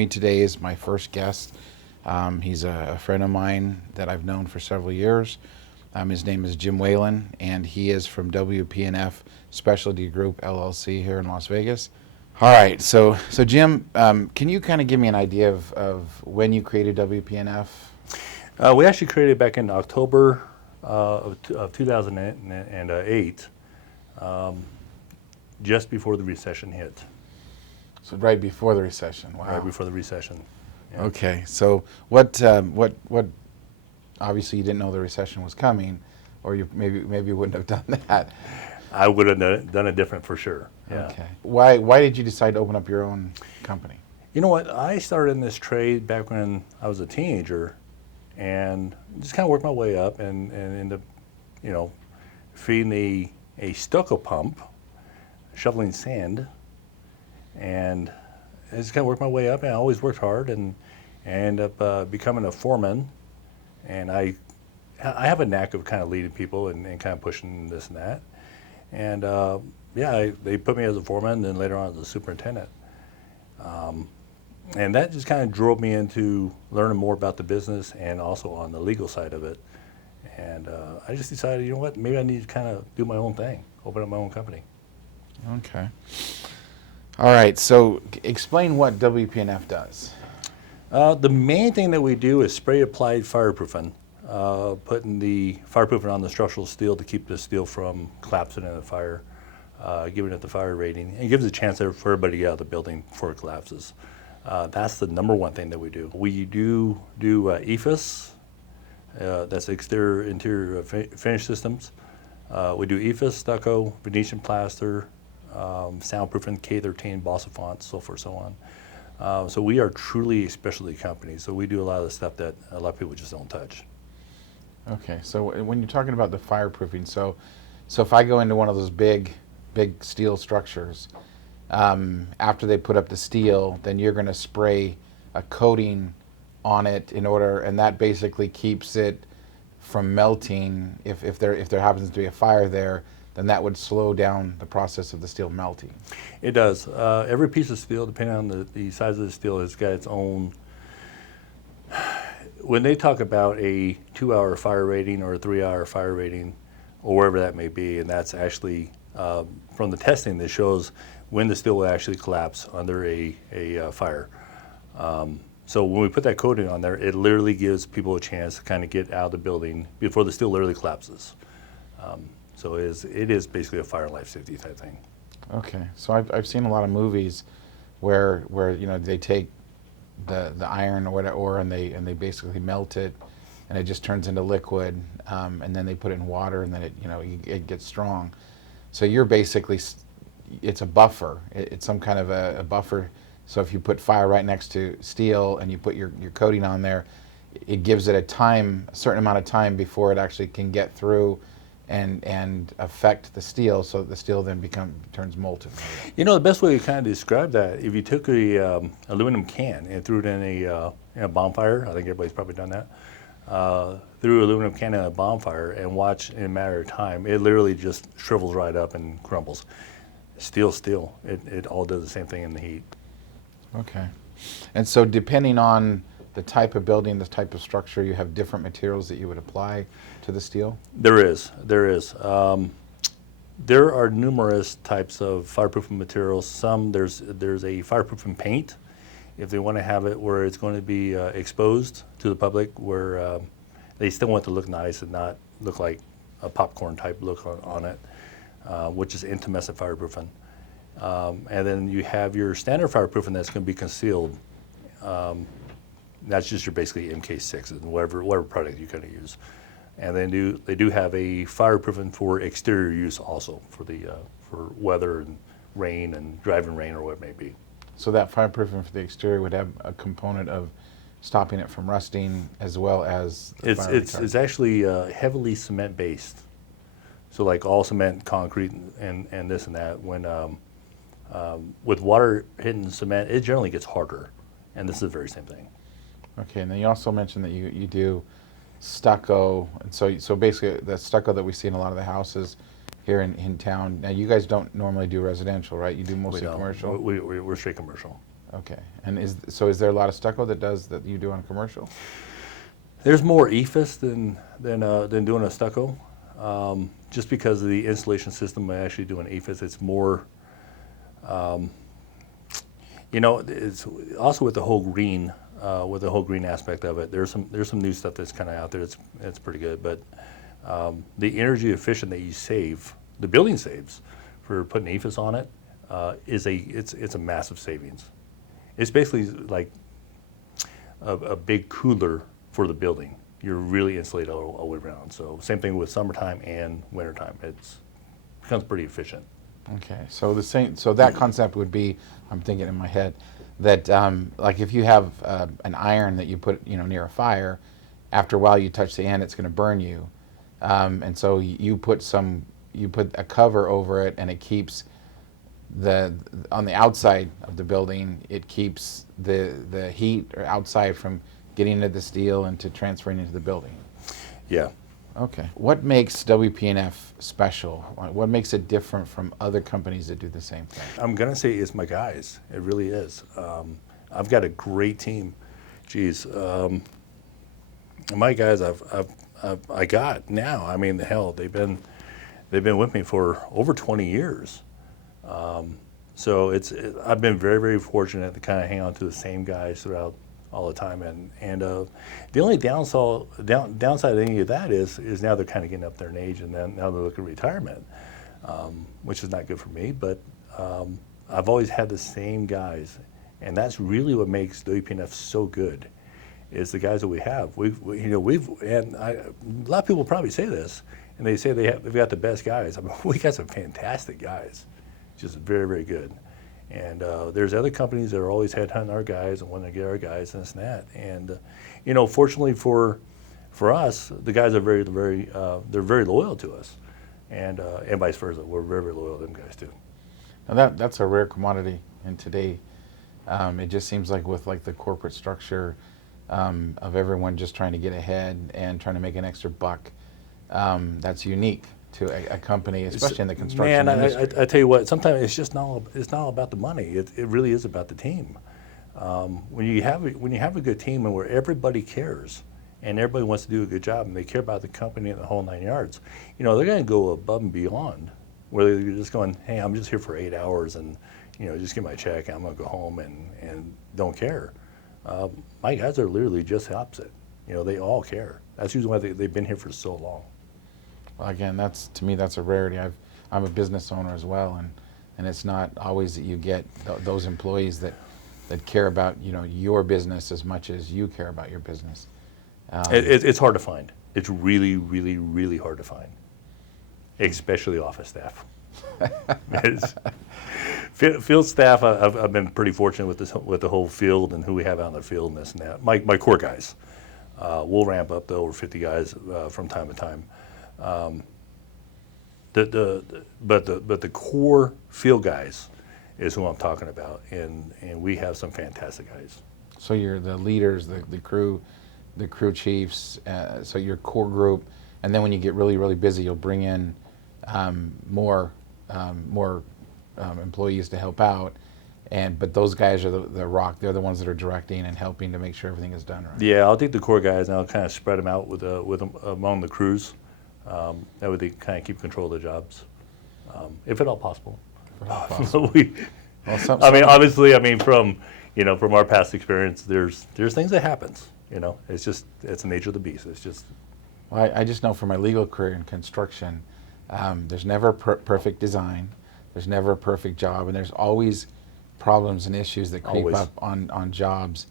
me today is my first guest. He's a friend of mine that I've known for several years. His name is Jim Whalen, and he is from WP&F Specialty Group, LLC, here in Las Vegas. All right, so Jim, can you kind of give me an idea of when you created WP&F? We actually created it back in October of 2008, just before the recession hit. So right before the recession. Wow. Right before the recession. Yeah. Okay, so what? Obviously, you didn't know the recession was coming, or you maybe you wouldn't have done that. I would have done it different for sure. Yeah. Okay. Why did you decide to open up your own company? You know what? I started in this trade back when I was a teenager, and just kind of worked my way up and ended up, feeding a Stucco pump, shoveling sand, and I just kind of worked my way up. And I always worked hard, and ended up becoming a foreman. And I have a knack of kind of leading people and kind of pushing this and that. And they put me as a foreman, and then later on as a superintendent. And that just kind of drove me into learning more about the business and also on the legal side of it. And I just decided, you know what, maybe I need to kind of do my own thing, open up my own company. Okay. All right, so explain what WP&F does. The main thing that we do is spray applied fireproofing, putting the fireproofing on the structural steel to keep the steel from collapsing in a fire, giving it the fire rating. It gives a chance for everybody to get out of the building before it collapses. That's the number one thing that we do. We do EIFS, that's exterior interior finish systems. We do EIFS, Stucco, Venetian Plaster, Soundproofing, K13, balsa fonts, so forth, so on. So we are truly a specialty company. So we do a lot of the stuff that a lot of people just don't touch. Okay, so when you're talking about the fireproofing, so if I go into one of those big steel structures, after they put up the steel, then you're going to spray a coating on it and that basically keeps it from melting. If there happens to be a fire there, then that would slow down the process of the steel melting. It does. Every piece of steel, depending on the size of the steel, has got its own. When they talk about a 2-hour fire rating or a 3-hour fire rating, or wherever that may be, and that's actually from the testing that shows when the steel will actually collapse under a fire. So when we put that coating on there, it literally gives people a chance to kind of get out of the building before the steel literally collapses. So it is basically a fire and life safety type thing. Okay, so I've seen a lot of movies where they take the iron or whatever, and they basically melt it, and it just turns into liquid, and then they put it in water, and then it gets strong. So you're basically, it's a buffer. It's some kind of a buffer. So if you put fire right next to steel and you put your coating on there, it gives it a certain amount of time before it actually can get through and affect the steel, so the steel then turns molten. The best way to kind of describe that, if you took a aluminum can and threw it in a bonfire, I think everybody's probably done that, threw aluminum can in a bonfire and watch in a matter of time, it literally just shrivels right up and crumbles. Steel. It all does the same thing in the heat. Okay. And so depending on the type of building, the type of structure, you have different materials that you would apply to the steel? There is. There are numerous types of fireproofing materials. There's a fireproofing paint, if they want to have it where it's going to be exposed to the public, where they still want it to look nice and not look like a popcorn type look on it, which is intumescent fireproofing. And then you have your standard fireproofing that's going to be concealed. That's just your basically MK6 and whatever product you're going to use. And they do have a fireproofing for exterior use also for weather and rain and driving rain or what it may be. So that fireproofing for the exterior would have a component of stopping it from rusting as well as the fire retardant. It's actually heavily cement based. So like all cement, concrete, and this and that. When with water hitting cement, it generally gets harder, and this is the very same thing. Okay, and then you also mentioned that you do stucco, and so basically the stucco that we see in a lot of the houses here in town. Now you guys don't normally do residential, right? You do mostly commercial? We're straight commercial. Okay. And is there a lot of stucco that you do on commercial? There's more EIFS than doing a stucco, just because of the installation system. I actually do an EIFS. It's more, it's also with the whole green, aspect of it. There's some new stuff that's kind of out there. It's pretty good, but the energy efficient that you save, the building saves for putting EIFS on it, it's a massive savings. It's basically like a big cooler for the building. You're really insulated all the way around. So same thing with summertime and wintertime. It becomes pretty efficient. Okay, so that concept would be, I'm thinking in my head, that like if you have an iron that you put near a fire, after a while you touch the end, it's going to burn you, and so you put a cover over it, and it keeps on the outside of the building, it keeps the heat or outside from getting into the steel and to transferring into the building. Yeah. Okay. What makes WP&F special? What makes it different from other companies that do the same thing? I'm gonna say it's my guys. It really is. I've got a great team. Geez, my guys I got now. I mean, hell, they've been with me for over 20 years. So I've been very, very fortunate to kind of hang on to the same guys throughout all the time, and the only downside of any of that is now they're kind of getting up there in age, and then now they're looking at retirement, which is not good for me. But I've always had the same guys, and that's really what makes WP&F so good, is the guys that we have. A lot of people probably say this, and they say they've got the best guys. I mean, we got some fantastic guys, just very, very good. And there's other companies that are always headhunting our guys and want to get our guys and this and that. And fortunately for us, the guys are very, very they're very loyal to us, and vice versa. We're very, very loyal to them guys too. Now that's a rare commodity in today. It just seems like with like the corporate structure of everyone just trying to get ahead and trying to make an extra buck, that's unique to a company, especially in the construction industry. I tell you what, sometimes it's not about the money. It really is about the team. When you have a good team and where everybody cares and everybody wants to do a good job and they care about the company and the whole 9 yards, they're going to go above and beyond. Where they're just going, hey, I'm just here for 8 hours and just get my check and I'm going to go home and don't care. My guys are literally just the opposite. They all care. That's usually why they've been here for so long. Well, again, to me that's a rarity. I'm a business owner as well, and it's not always that you get those employees that care about your business as much as you care about your business. It's hard to find. It's really, really, really hard to find, especially office staff. Field staff, I've been pretty fortunate with the whole field and who we have out in the field and this and that. My core guys, we'll ramp up to over 50 guys from time to time. But the core field guys is who I'm talking about, and we have some fantastic guys. So you're the leaders, the crew chiefs. So your core group, and then when you get really, really busy, you'll bring in more employees to help out. But those guys are the rock. They're the ones that are directing and helping to make sure everything is done right. Yeah, I'll take the core guys and I'll kind of spread them out with among the crews. That way they kind of keep control of the jobs, if at all possible. Obviously, from our past experience, there's things that happens. It's the nature of the beast. It's just. Well, I just know from my legal career in construction, there's never a perfect design, there's never a perfect job, and there's always problems and issues that creep up on jobs.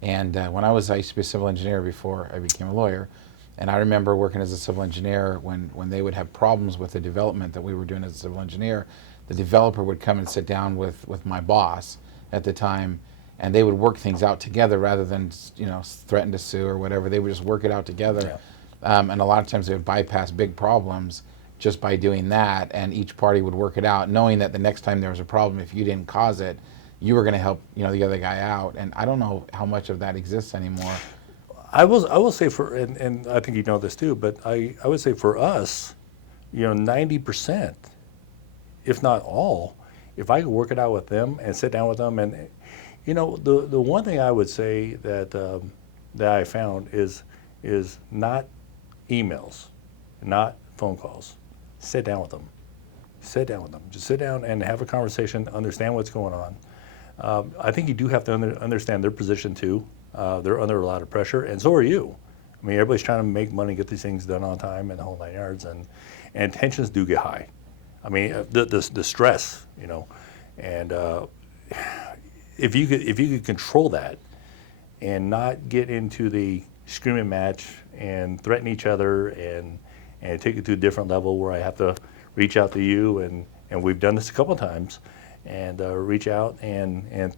And when I used to be a civil engineer before I became a lawyer. And I remember working as a civil engineer when they would have problems with the development that we were doing as a civil engineer, the developer would come and sit down with my boss at the time, and they would work things out together rather than threaten to sue or whatever. They would just work it out together. Yeah. And a lot of times they would bypass big problems just by doing that, and each party would work it out, knowing that the next time there was a problem, if you didn't cause it, you were going to help the other guy out. And I don't know how much of that exists anymore. I will say and I think you know this too, but I would say for us, 90%, if not all, if I could work it out with them and sit down with them and, You know, the one thing I would say that that I found is not emails, not phone calls. Sit down with them. Sit down with them. Just sit down and have a conversation, understand what's going on. I think you do have to understand their position too. They're under a lot of pressure, and so are you. I mean, everybody's trying to make money, get these things done on time, and the whole 9 yards, and tensions do get high. I mean, the stress, you know, and if you could control that, and not get into the screaming match and threaten each other and take it to a different level where I have to reach out to you, and we've done this a couple of times, and reach out and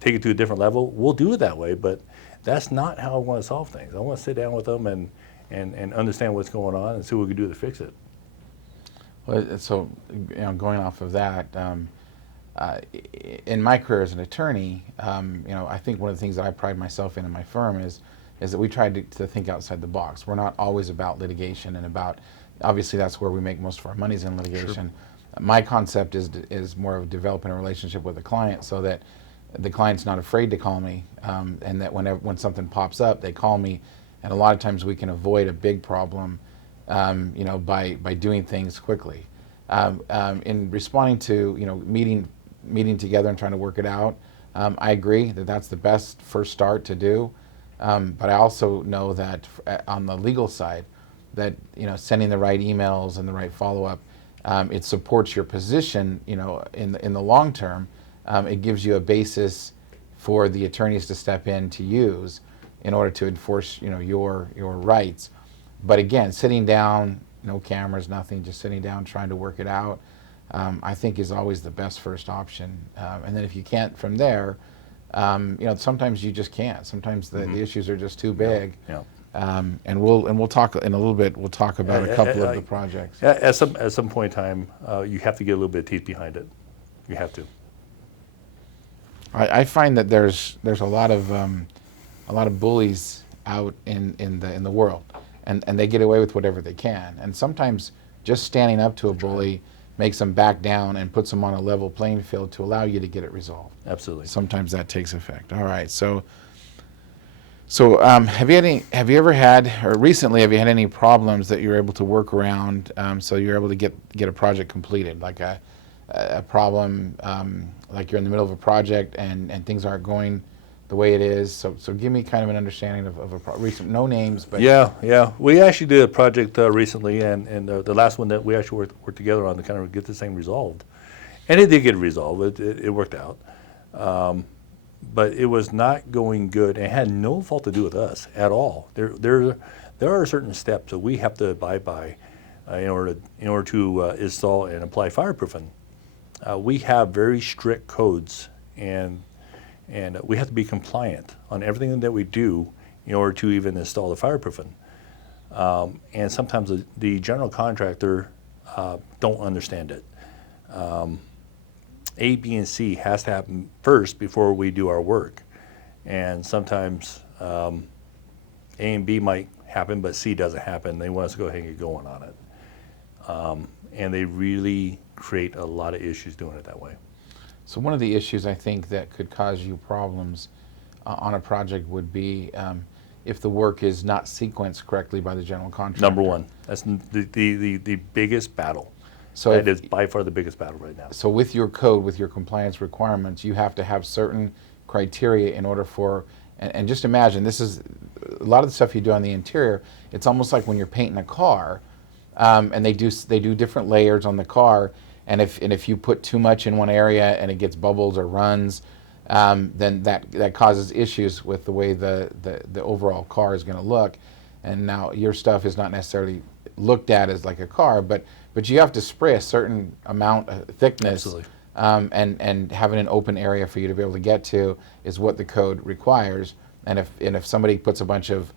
take it to a different level. We'll do it that way, but that's not how I want to solve things. I want to sit down with them and understand what's going on and see what we can do to fix it. Well, so, you know, going off of that, in my career as an attorney, you know, I think one of the things that I pride myself in my firm is that we try to think outside the box. We're not always about litigation and about, obviously that's where we make most of our monies in litigation. Sure. My concept is more of developing a relationship with the client so that the client's not afraid to call me, and that when something pops up, they call me, and a lot of times we can avoid a big problem, you know, by doing things quickly. In responding to, you know, meeting together and trying to work it out, I agree that that's the best first start to do, but I also know that on the legal side, that, you know, sending the right emails and the right follow-up, it supports your position, you know, in the long term. It gives you a basis for the attorneys to step in to use in order to enforce, you know, your rights. But again, sitting down, no cameras, nothing, just sitting down trying to work it out, I think is always the best first option. And then if you can't from there, you know, sometimes you just can't. Sometimes the issues are just too big. Yeah. And we'll talk in a little bit. We'll talk about a couple of the projects. At some point in time, you have to get a little bit of teeth behind it. You have to. I find that there's a lot of bullies out in the world, and they get away with whatever they can. And sometimes just standing up to a bully makes them back down and puts them on a level playing field to allow you to get it resolved. Absolutely. Sometimes that takes effect. All right. So have you ever had, or recently have you had any problems that you were able to work around, so you're able to get a project completed, like a problem, like you're in the middle of a project and things aren't going the way it is. So give me kind of an understanding of a recent, no names, but yeah. We actually did a project recently, and the last one that we actually worked together on to kind of get this thing resolved, and it did get resolved. It worked out, but it was not going good. It had no fault to do with us at all. There are certain steps that we have to abide by in order to install and apply fireproofing. We have very strict codes, and we have to be compliant on everything that we do in order to even install the fireproofing. And sometimes the general contractor don't understand it. A, B, and C has to happen first before we do our work. And sometimes A and B might happen, but C doesn't happen. They want us to go ahead and get going on it. And they really create a lot of issues doing it that way. So one of the issues I think that could cause you problems on a project would be if the work is not sequenced correctly by the general contractor. Number one, that's the biggest battle. So that is by far the biggest battle right now. So with your code, with your compliance requirements, you have to have certain criteria in order for, and just imagine, this is a lot of the stuff you do on the interior, it's almost like when you're painting a car, and they do different layers on the car, and if you put too much in one area and it gets bubbles or runs, then that causes issues with the way the overall car is going to look. And now your stuff is not necessarily looked at as like a car, but you have to spray a certain amount of thickness. Absolutely. And having an open area for you to be able to get to is what the code requires. And if somebody puts a bunch of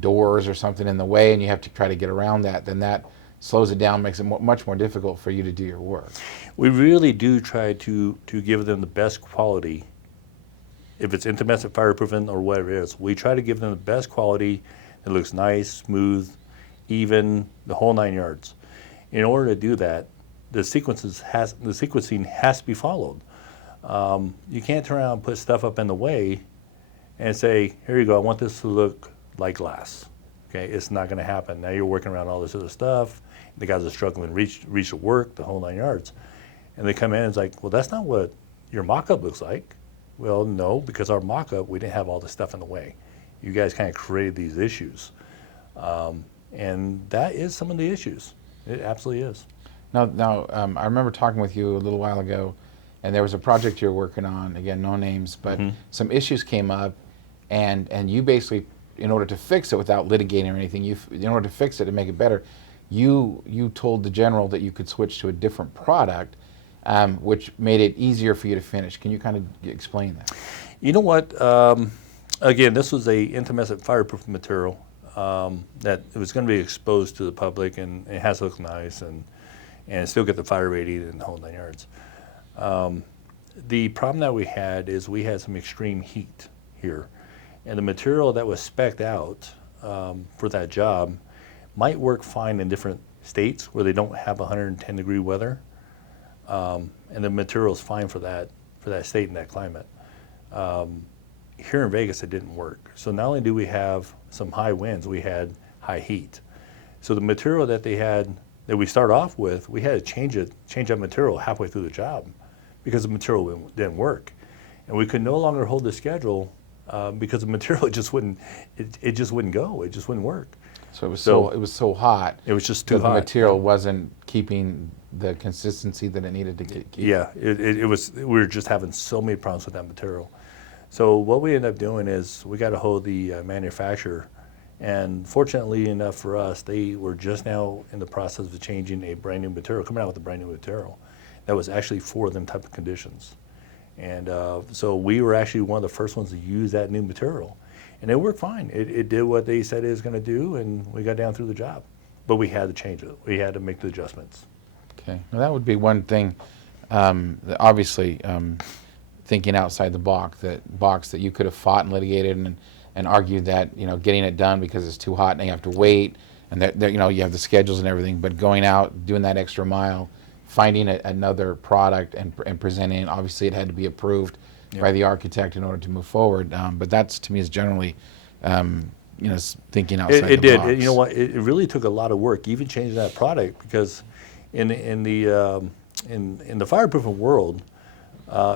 doors or something in the way and you have to try to get around that, then that slows it down, makes it much more difficult for you to do your work. We really do try to give them the best quality. If it's intimate fireproofing or whatever it is, we try to give them the best quality that looks nice, smooth, even, the whole 9 yards. In order to do that, the sequencing has to be followed. You can't turn around and put stuff up in the way and say, here you go, I want this to look like glass. Okay, it's not going to happen. Now you're working around all this other stuff. The guys are struggling to reach to work, the whole 9 yards. And they come in and it's like, well, that's not what your mock-up looks like. Well, no, because our mock-up, we didn't have all this stuff in the way. You guys kind of created these issues. And that is some of the issues. It absolutely is. Now, I remember talking with you a little while ago, and there was a project you're working on, again, no names, but some issues came up, and you basically, in order to fix it without litigating or anything, in order to fix it and make it better, you told the general that you could switch to a different product, which made it easier for you to finish. Can you kind of explain that? You know what? Again, this was a intumescent fireproof material that it was going to be exposed to the public, and it has to look nice and still get the fire rating and the whole 9 yards. The problem that we had is we had some extreme heat here, and the material that was spec'd out for that job might work fine in different states where they don't have 110-degree weather, and the material is fine for that state and that climate. Here in Vegas, it didn't work. So not only do we have some high winds, we had high heat. So the material that they had, that we start off with, we had to change that material halfway through the job because the material didn't work. And we could no longer hold the schedule because the material just wouldn't go, it just wouldn't work. So it was so hot. It was just too hot. The material wasn't keeping the consistency that it needed to keep. Yeah, it was. We were just having so many problems with that material. So what we ended up doing is we got a hold of the manufacturer, and fortunately enough for us, they were just now in the process of changing a brand new material, coming out with a brand new material that was actually for them type of conditions. And so we were actually one of the first ones to use that new material. And it worked fine. It did what they said it was going to do, and we got down through the job. But we had to change it. We had to make the adjustments. Okay, well, that would be one thing. That obviously, thinking outside the box that you could have fought and litigated and argued that getting it done because it's too hot and you have to wait, and that you have the schedules and everything. But going out, doing that extra mile, finding another product and presenting. Obviously, it had to be approved by the architect in order to move forward. But that's, to me, is generally, thinking outside the box. It did. You know what? It really took a lot of work, even changing that product, because in the fireproofing world,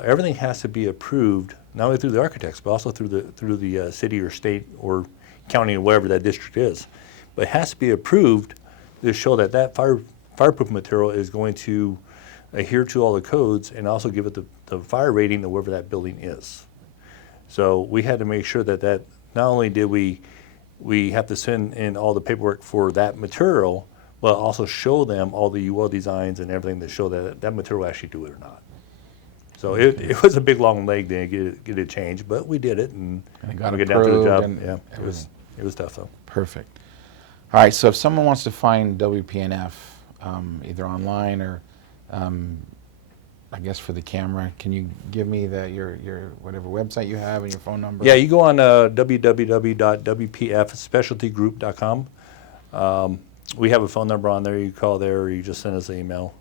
everything has to be approved not only through the architects but also through the city or state or county or whatever that district is. But it has to be approved to show that fireproof material is going to adhere to all the codes and also give it the fire rating of wherever that building is. So we had to make sure that not only did we have to send in all the paperwork for that material, but also show them all the UL designs and everything to show that material will actually do it or not. So it was a big long leg to get it changed, but we did it and it got get down to the job. and Yeah, it was tough though. Perfect. All right, so if someone wants to find WP&F, either online or I guess for the camera, can you give me your whatever website you have and your phone number? Yeah, you go on www.wpfspecialtygroup.com. We have a phone number on there. You call there, or you just send us an email.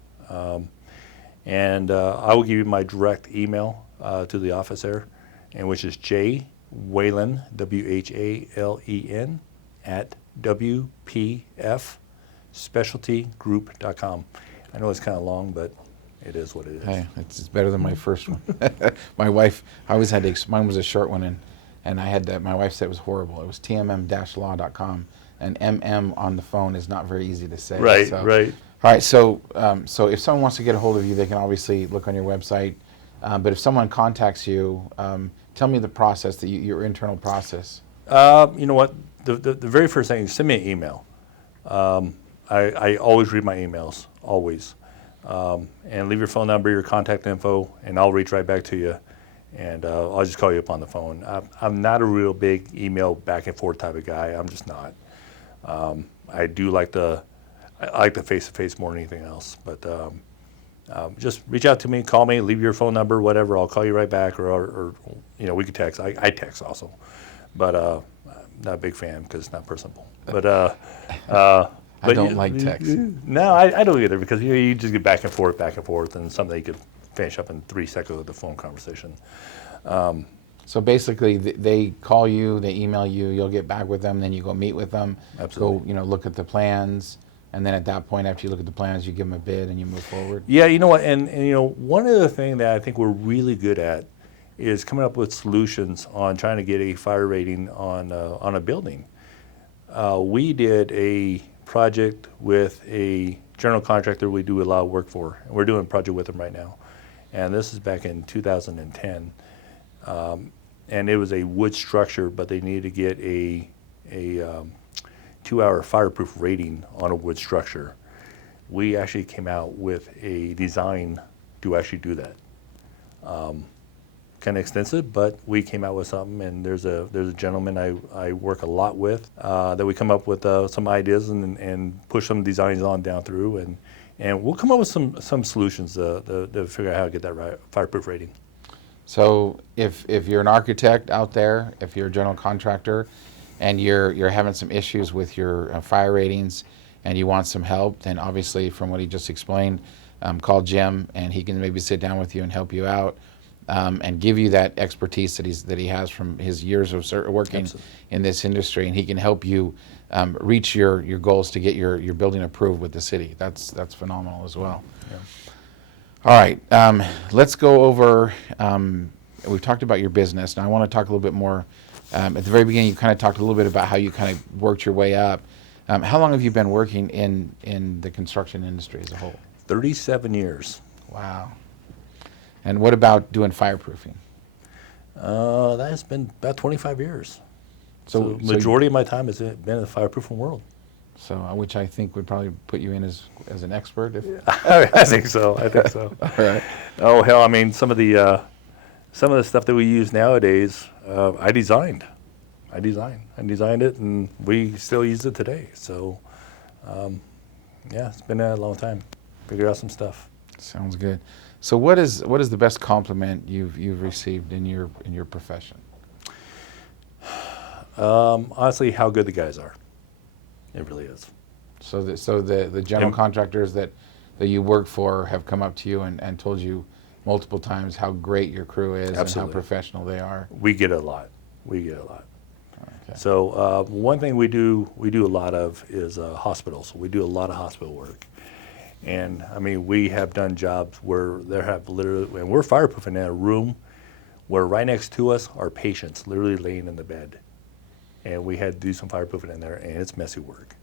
And I will give you my direct email to the office there, and which is J Whalen, WHALEN, at WPFSpecialtyGroup.com. I know it's kind of long, but it is what it is. Hey, it's better than my first one. My wife, I always had to, mine was a short one, and I had that, my wife said it was horrible. It was tmm-law.com, and MM on the phone is not very easy to say. Right, so. right. All right, so if someone wants to get a hold of you, they can obviously look on your website. But if someone contacts you, tell me the process, your internal process. You know what? The very first thing is send me an email. I always read my emails, always. And leave your phone number, your contact info, and I'll reach right back to you. And I'll just call you up on the phone. I'm not a real big email back and forth type of guy. I'm just not. I do like the face-to-face more than anything else. But just reach out to me, call me, leave your phone number, whatever. I'll call you right back, or we could text. I text also, but I'm not a big fan because it's not personable. But I don't like text. No, I don't either, because you just get back and forth, and something you could finish up in 3 seconds with the phone conversation. So basically, they call you, they email you, you'll get back with them, then you go meet with them, Absolutely. go, look at the plans, and then at that point, after you look at the plans, you give them a bid and you move forward. Yeah, you know what, and one other thing that I think we're really good at is coming up with solutions on trying to get a fire rating on a building. We did a project with a general contractor we do a lot of work for, and we're doing a project with them right now. And this is back in 2010. And it was a wood structure, but they needed to get a 2-hour fireproof rating on a wood structure. We actually came out with a design to actually do that. Kind of extensive, but we came out with something, and there's a gentleman I work a lot with that we come up with some ideas and push some designs on down through, and we'll come up with some solutions to figure out how to get that fireproof rating. So if you're an architect out there, if you're a general contractor, and you're having some issues with your fire ratings, and you want some help, then obviously from what he just explained, call Jim, and he can maybe sit down with you and help you out. And give you that expertise that he has from his years of working Absolutely. in this industry, and he can help you reach your goals to get your building approved with the city. That's phenomenal as well. Yeah. All right, let's go over. We've talked about your business. Now I want to talk a little bit more. At the very beginning, you kind of talked a little bit about how you kind of worked your way up. How long have you been working in the construction industry as a whole? 37 years. Wow. And what about doing fireproofing? That has been about 25 years. So majority of my time has been in the fireproofing world. So, which I think would probably put you in as an expert. If I think so. All right. Oh hell, I mean some of the stuff that we use nowadays, I designed it, and we still use it today. So, yeah, it's been a long time. Figured out some stuff. Sounds good. So, what is the best compliment you've received in your profession? Honestly, how good the guys are. It really is. So the general contractors that you work for have come up to you and told you multiple times how great your crew is. Absolutely. And how professional they are. We get a lot. Okay. So one thing we do a lot of is hospitals. We do a lot of hospital work. And I mean, we have done jobs where there have literally, and we're fireproofing in a room where right next to us are patients literally laying in the bed. And we had to do some fireproofing in there, and it's messy work.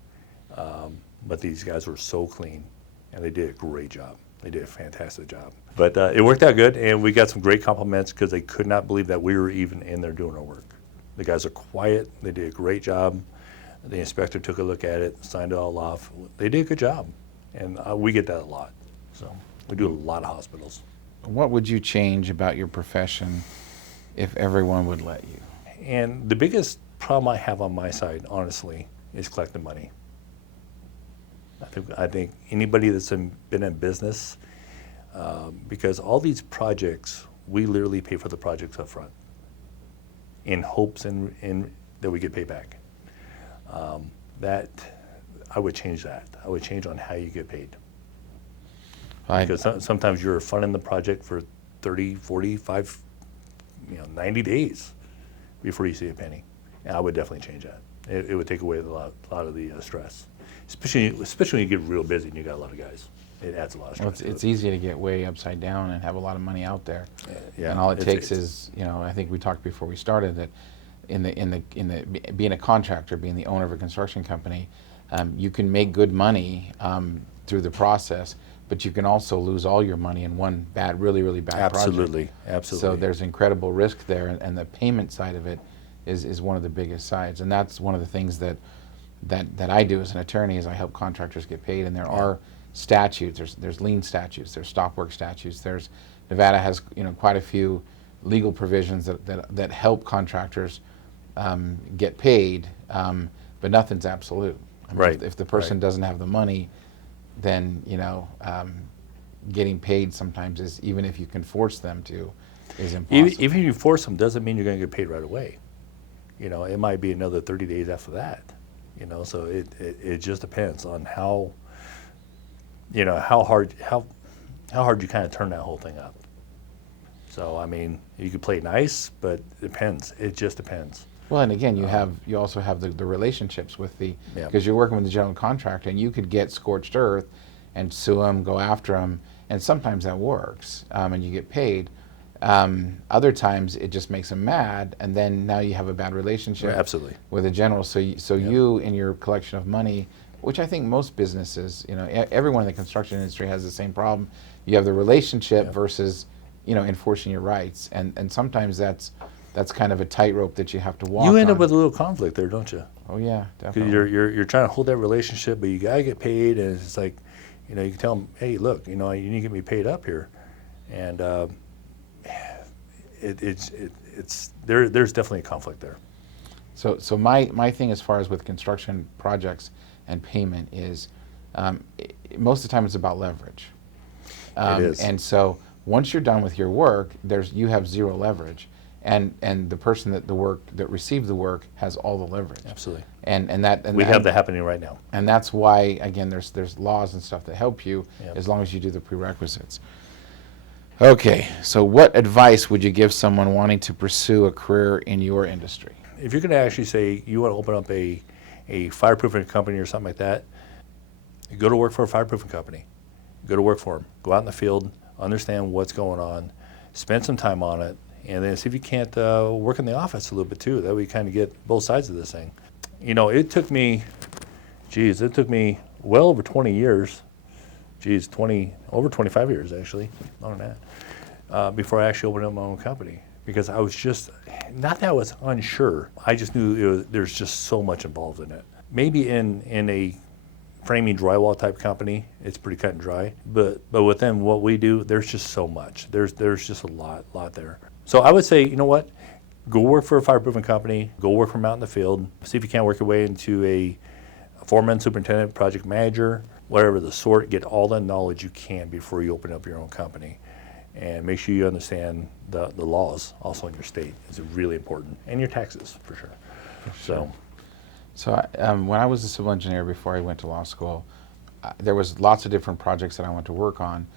But these guys were so clean, and they did a great job. They did a fantastic job. But it worked out good, and we got some great compliments because they could not believe that we were even in there doing our work. The guys are quiet. They did a great job. The inspector took a look at it, signed it all off. They did a good job. And we get that a lot. So we do a lot of hospitals. What would you change about your profession if everyone would let you? And the biggest problem I have on my side, honestly, is collecting money. I think anybody that's been in business, because all these projects, we literally pay for the projects up front in hopes in that we get paid back. That I would change that. I would change on how you get paid. Because sometimes you're funding the project for 30, 45, 90 days before you see a penny. And I would definitely change that. It would take away a lot of the stress, especially when you get real busy and you got a lot of guys. It adds a lot of stress. Well, it's easy to get way upside down and have a lot of money out there. Yeah, and all it takes is, I think we talked before we started that in the being a contractor, being the owner of a construction company, you can make good money through the process, but you can also lose all your money in one really, really bad project. Absolutely. So there's incredible risk there, and the payment side of it is one of the biggest sides. And that's one of the things that I do as an attorney is I help contractors get paid. And there are statutes. There's lien statutes. There's stop work statutes. Nevada has quite a few legal provisions that help contractors get paid, but nothing's absolute. I mean, Right. If the person doesn't have the money, then getting paid sometimes is, even if you can force them to, is impossible. Even if you force them, doesn't mean you're going to get paid right away. It might be another 30 days after that. So it just depends on how hard you kind of turn that whole thing up. So, I mean, you could play nice, but it depends. It just depends. Well, and again, you also have the relationships with Yeah. because you're working with the general contractor, and you could get scorched earth and sue them, go after them, and sometimes that works, and you get paid. Other times it just makes them mad, and then now you have a bad relationship Absolutely. with a general. So Yep. you in your collection of money, which I think most businesses, everyone in the construction industry has the same problem. You have the relationship Yeah. versus, enforcing your rights, and sometimes that's kind of a tightrope that you have to walk. You end on. up with a little conflict there, don't you? Oh yeah, Because definitely. you're trying to hold that relationship, but you gotta get paid, and it's like, you can tell them, hey, look, you need to get me paid up here, and there's definitely a conflict there. So my thing as far as with construction projects and payment is, most of the time it's about leverage. It is. And so once you're done with your work, you have zero leverage, and the person that received the work has all the leverage. Absolutely. And We have that happening right now. And that's why, again, there's laws and stuff that help you Yep. as long as you do the prerequisites. Okay, so what advice would you give someone wanting to pursue a career in your industry? If you're going to actually say you want to open up a fireproofing company or something like that, you go to work for a fireproofing company. Go to work for them. Go out in the field, understand what's going on, spend some time on it, and then see if you can't work in the office a little bit too. That way you kind of get both sides of this thing. It took me well over 20 years, over 25 years actually, more than that, before I actually opened up my own company. Because I was just, not that I was unsure, I just knew there's just so much involved in it. Maybe in a framing drywall type company, it's pretty cut and dry. But within what we do, there's just so much. There's just a lot there. So I would say, you know what? Go work for a fireproofing company. Go work from out in the field. See if you can't work your way into a foreman, superintendent, project manager, whatever the sort. Get all the knowledge you can before you open up your own company. And make sure you understand the laws also in your state. It's really important. And your taxes, for sure. So when I was a civil engineer before I went to law school, there was lots of different projects that I went to work on.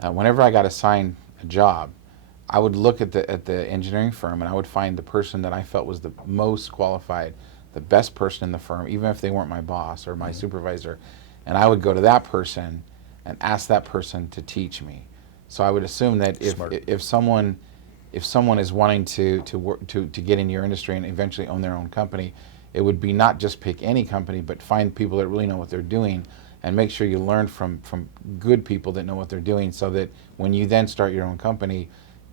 Whenever I got assigned a job, I would look at the engineering firm, and I would find the person that I felt was the most qualified, the best person in the firm, even if they weren't my boss or my supervisor. And I would go to that person and ask that person to teach me. So I would assume that if someone is wanting to get into your industry and eventually own their own company, it would be not just pick any company, but find people that really know what they're doing, and make sure you learn from good people that know what they're doing, so that when you then start your own company,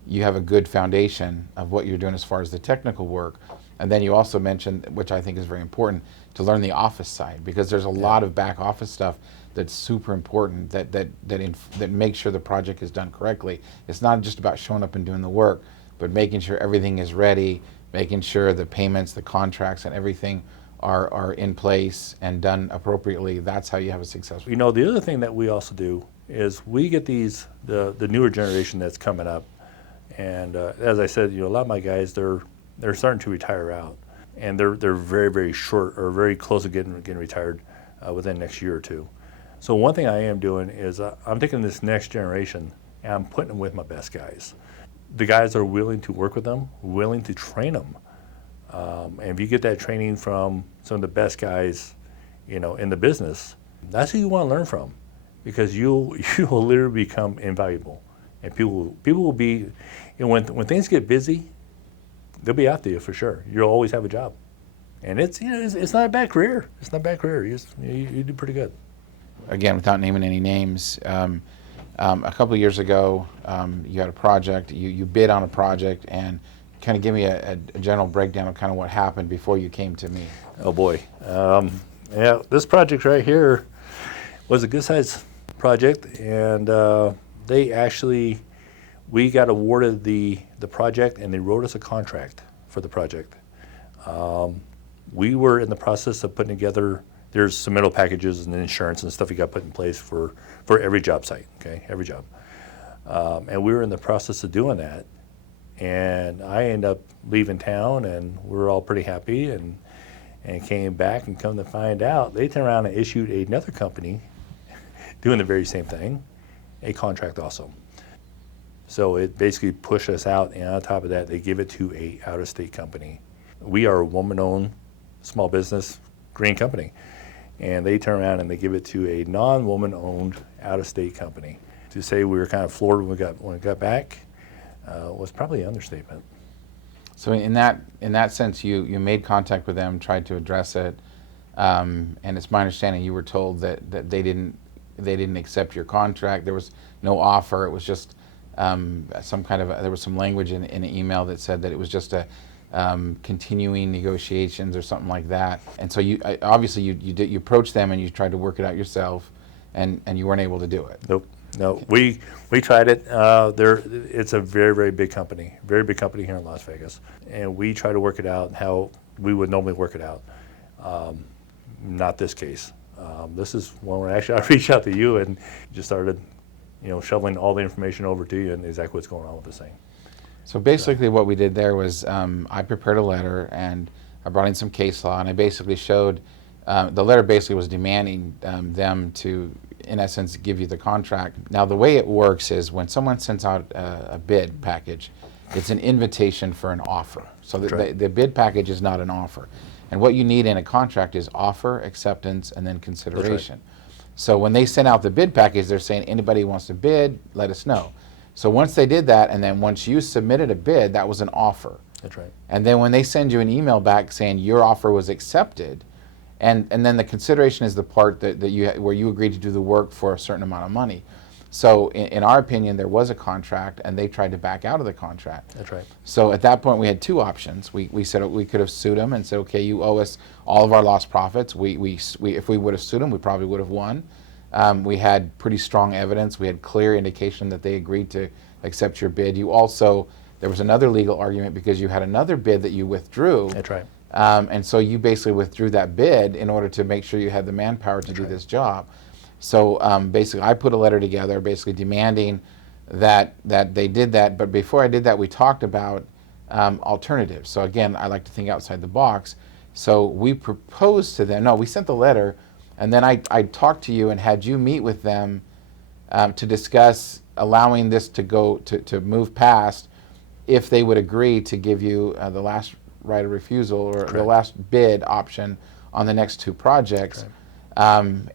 you have a good foundation of what you're doing as far as the technical work. And then you also mentioned, which I think is very important, to learn the office side, because there's a lot of back office stuff that's super important that makes sure the project is done correctly. It's not just about showing up and doing the work, but making sure everything is ready, making sure the payments, the contracts, and everything are in place and done appropriately. That's how you have a successful. The other thing that we also do is we get the newer generation that's coming up, and as I said, a lot of my guys, they're starting to retire out, and they're very, very short or very close to getting retired within the next year or two. So one thing I am doing is I'm taking this next generation and I'm putting them with my best guys. The guys are willing to work with them, willing to train them. And if you get that training from some of the best guys, in the business, that's who you want to learn from, because you will literally become invaluable. And people will be, when things get busy, they'll be after you for sure. You'll always have a job, and it's not a bad career. It's not a bad career. You do pretty good. Again, without naming any names, a couple of years ago, you had a project. You bid on a project, and kind of give me a general breakdown of kind of what happened before you came to me. Oh boy, this project right here was a good size project, and we got awarded the project, and they wrote us a contract for the project. We were in the process of putting together, there's submittal packages and insurance and stuff you got put in place for every job site, okay, every job. And we were in the process of doing that, and I ended up leaving town, and we were all pretty happy, and came back, and come to find out, they turned around and issued another company doing the very same thing, a contract also. So it basically pushed us out, and on top of that, they give it to a out-of-state company. We are a woman-owned small business green company, and they turn around and they give it to a non-woman-owned out-of-state company. To say we were kind of floored when we got back was probably an understatement. So in that sense, you made contact with them, tried to address it, and it's my understanding you were told that they didn't accept your contract. There was no offer. It was just some kind of there was some language in an email that said that it was just a continuing negotiations or something like that. And so you obviously you approached them and you tried to work it out yourself, and you weren't able to do it. Nope. No, we tried it. It's a very, very big company here in Las Vegas, and we try to work it out how we would normally work it out. Not this case. This is one where actually I reached out to you and just started, shoveling all the information over to you and exactly what's going on with this thing. So basically what we did there was I prepared a letter and I brought in some case law, and I basically showed the letter basically was demanding them to, in essence, give you the contract. Now the way it works is when someone sends out a bid package, it's an invitation for an offer. So the bid package is not an offer. And what you need in a contract is offer, acceptance, and then consideration. Right. So when they send out the bid package, they're saying anybody who wants to bid, let us know. So once they did that, and then once you submitted a bid, that was an offer. That's right. And then when they send you an email back saying your offer was accepted, and then the consideration is the part where you agreed to do the work for a certain amount of money. So in our opinion, there was a contract, and they tried to back out of the contract. That's right. So at that point, we had two options. We said we could have sued them and said, okay, you owe us all of our lost profits. If we would have sued them, we probably would have won. We had pretty strong evidence. We had clear indication that they agreed to accept your bid. There was another legal argument because you had another bid that you withdrew. That's right. And so you basically withdrew that bid in order to make sure you had the manpower to do this job. So basically I put a letter together basically demanding that they did that. But before I did that, we talked about alternatives. So again, I like to think outside the box. So we proposed to them, we sent the letter, and then I talked to you and had you meet with them to discuss allowing this to move past if they would agree to give you the last right of refusal or Correct. The last bid option on the next two projects. And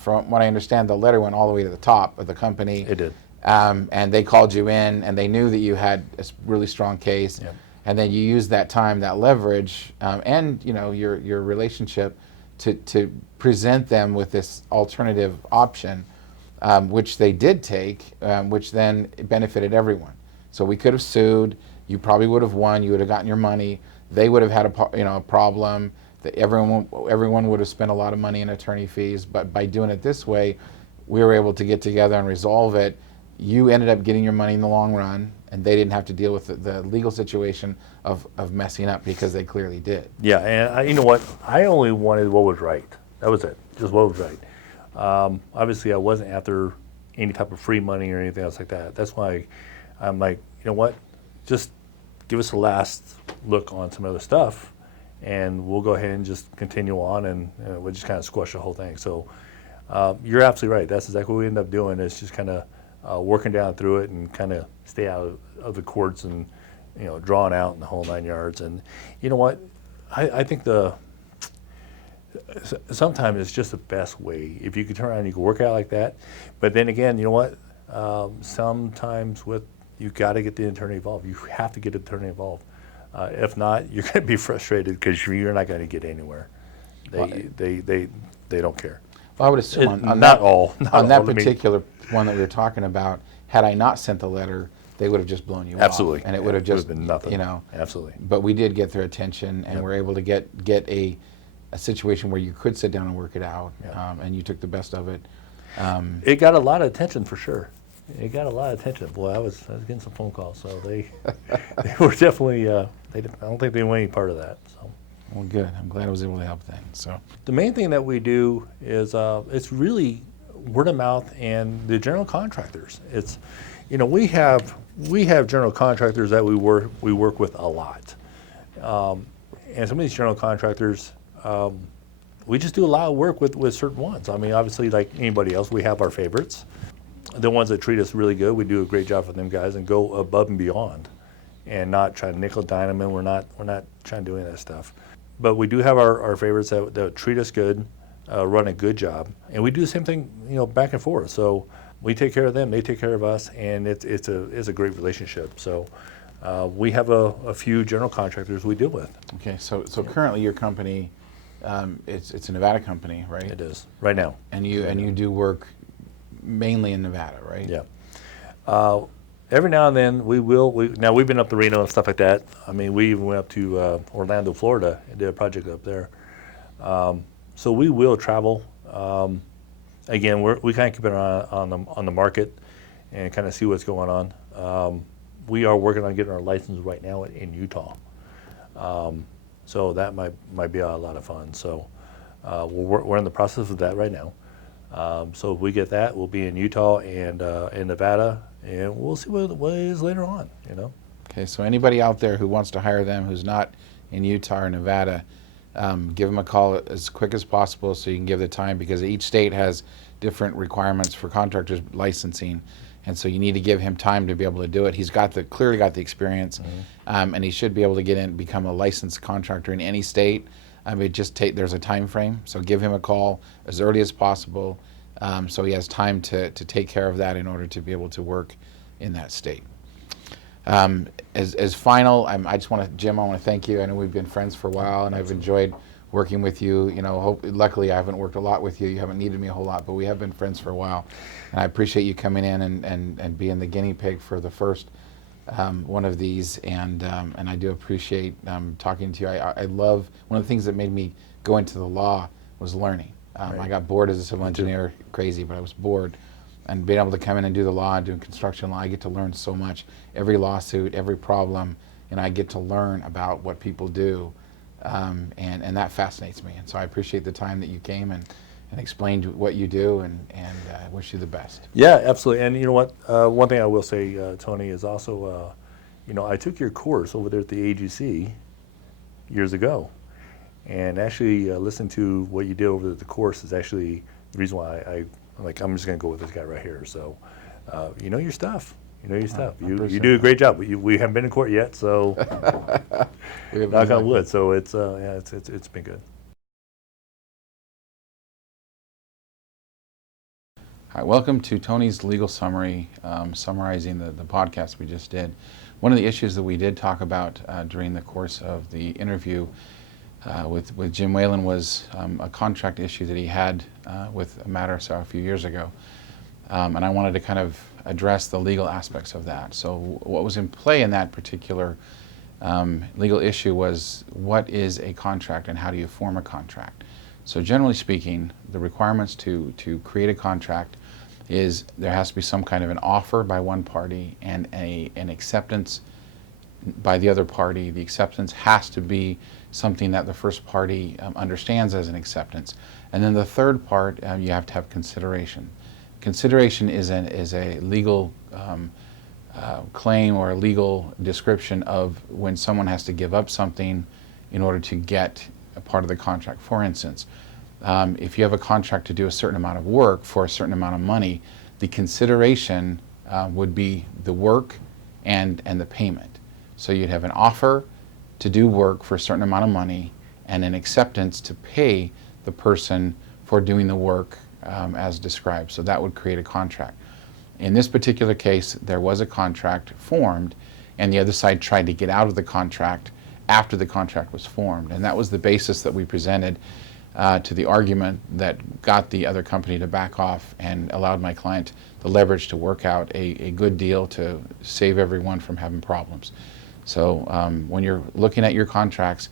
from what I understand, the letter went all the way to the top of the company. It did. And they called you in, and they knew that you had a really strong case. Yep. And then you used that time, that leverage, and your relationship to present them with this alternative option, which they did take, which then benefited everyone. So we could have sued. You probably would have won. You would have gotten your money. They would have had a problem. That everyone would have spent a lot of money in attorney fees. But by doing it this way, we were able to get together and resolve it. You ended up getting your money in the long run, and they didn't have to deal with the legal situation of messing up because they clearly did. Yeah, and you know what? I only wanted what was right. That was it. Just what was right. Obviously, I wasn't after any type of free money or anything else like that. That's why I'm like, you know what? Just give us a last look on some other stuff, and we'll go ahead and just continue on, and we'll just kind of squash the whole thing. So you're absolutely right. That's exactly what we end up doing, is just kind of working down through it and kind of stay out of the courts and, drawing out in the whole 9 yards. And you know what? I think sometimes it's just the best way. If you can turn around and you can work out like that. But then again, you know what? Sometimes you got to get the attorney involved. You have to get the attorney involved. If not, you're going to be frustrated because you're not going to get anywhere. They don't care. Well, I would assume on that particular one that we were talking about, had I not sent the letter, they would have just blown you Absolutely. off. And it would have just been nothing. Absolutely. But we did get their attention, and we're able to get a situation where you could sit down and work it out, and you took the best of it. It got a lot of attention for sure. It got a lot of attention. Boy, I was getting some phone calls, so they were definitely. I don't think they want any part of that. So. Well, good. I'm glad I was able to help then. So the main thing that we do is it's really word of mouth and the general contractors. It's, we have general contractors that we work with a lot, and some of these general contractors. We just do a lot of work with certain ones. I mean, obviously, like anybody else, we have our favorites. the ones that treat us really good, we do a great job for them guys and go above and beyond, and not try to nickel dime them. We're not trying to do any of that stuff. But we do have our favorites that treat us good, run a good job, and we do the same thing, back and forth. So we take care of them, they take care of us, and it's a great relationship. So we have a few general contractors we deal with. Okay, so currently your company, it's a Nevada company, right? It is right now. And you do work mainly in Nevada, right? Yeah. Every now and then now we've been up to Reno and stuff like that. I mean, we even went up to Orlando, Florida, and did a project up there. So we will travel. Again, we kind of keep an eye on the market and kind of see what's going on. We are working on getting our license right now in Utah. So that might be a lot of fun. So we're in the process of that right now. So if we get that, we'll be in Utah and in Nevada, and we'll see what it is later on. Okay, so anybody out there who wants to hire them who's not in Utah or Nevada, give them a call as quick as possible so you can give the time, because each state has different requirements for contractors licensing, and so you need to give him time to be able to do it. He's clearly got the experience, and he should be able to get in, become a licensed contractor in any state. There's a time frame, so give him a call as early as possible, so he has time to take care of that in order to be able to work in that state. As final, Jim, I want to thank you. I know we've been friends for a while, and I've enjoyed working with you. Luckily I haven't worked a lot with you. You haven't needed me a whole lot, but we have been friends for a while, and I appreciate you coming in and being the guinea pig for the first one of these, and I do appreciate talking to you. I love, one of the things that made me go into the law was learning. Right. I got bored as a civil engineer, crazy, but I was bored. And being able to come in and do the law and doing construction law, I get to learn so much. Every lawsuit, every problem, I get to learn about what people do, and that fascinates me. And so I appreciate the time that you came and explained what you do, and I wish you the best. Yeah, absolutely. And you know what? One thing I will say, Tony, is also, I took your course over there at the AGC years ago, and actually listening to what you did over the course is actually the reason why I'm just going to go with this guy right here. So, you know your stuff. You know your stuff. You do a great job. We haven't been in court yet, so knock on wood. So it's been good. Hi, welcome to Tony's Legal Summary, summarizing the podcast we just did. One of the issues that we did talk about during the course of the interview with Jim Whalen was a contract issue that he had with a matter a few years ago. And I wanted to kind of address the legal aspects of that. So what was in play in that particular legal issue was, what is a contract and how do you form a contract? So generally speaking, the requirements to create a contract is there has to be some kind of an offer by one party and an acceptance by the other party. The acceptance has to be something that the first party understands as an acceptance. And then the third part, you have to have consideration. Consideration is a legal claim or a legal description of when someone has to give up something in order to get a part of the contract. For instance, if you have a contract to do a certain amount of work for a certain amount of money, the consideration would be the work and the payment. So you'd have an offer to do work for a certain amount of money and an acceptance to pay the person for doing the work as described. So that would create a contract. In this particular case, there was a contract formed, and the other side tried to get out of the contract after the contract was formed. And that was the basis that we presented to the argument that got the other company to back off and allowed my client the leverage to work out a good deal to save everyone from having problems. So when you're looking at your contracts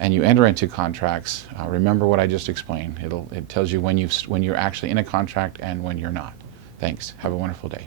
and you enter into contracts, remember what I just explained. It tells you when you're actually in a contract and when you're not. Thanks. Have a wonderful day.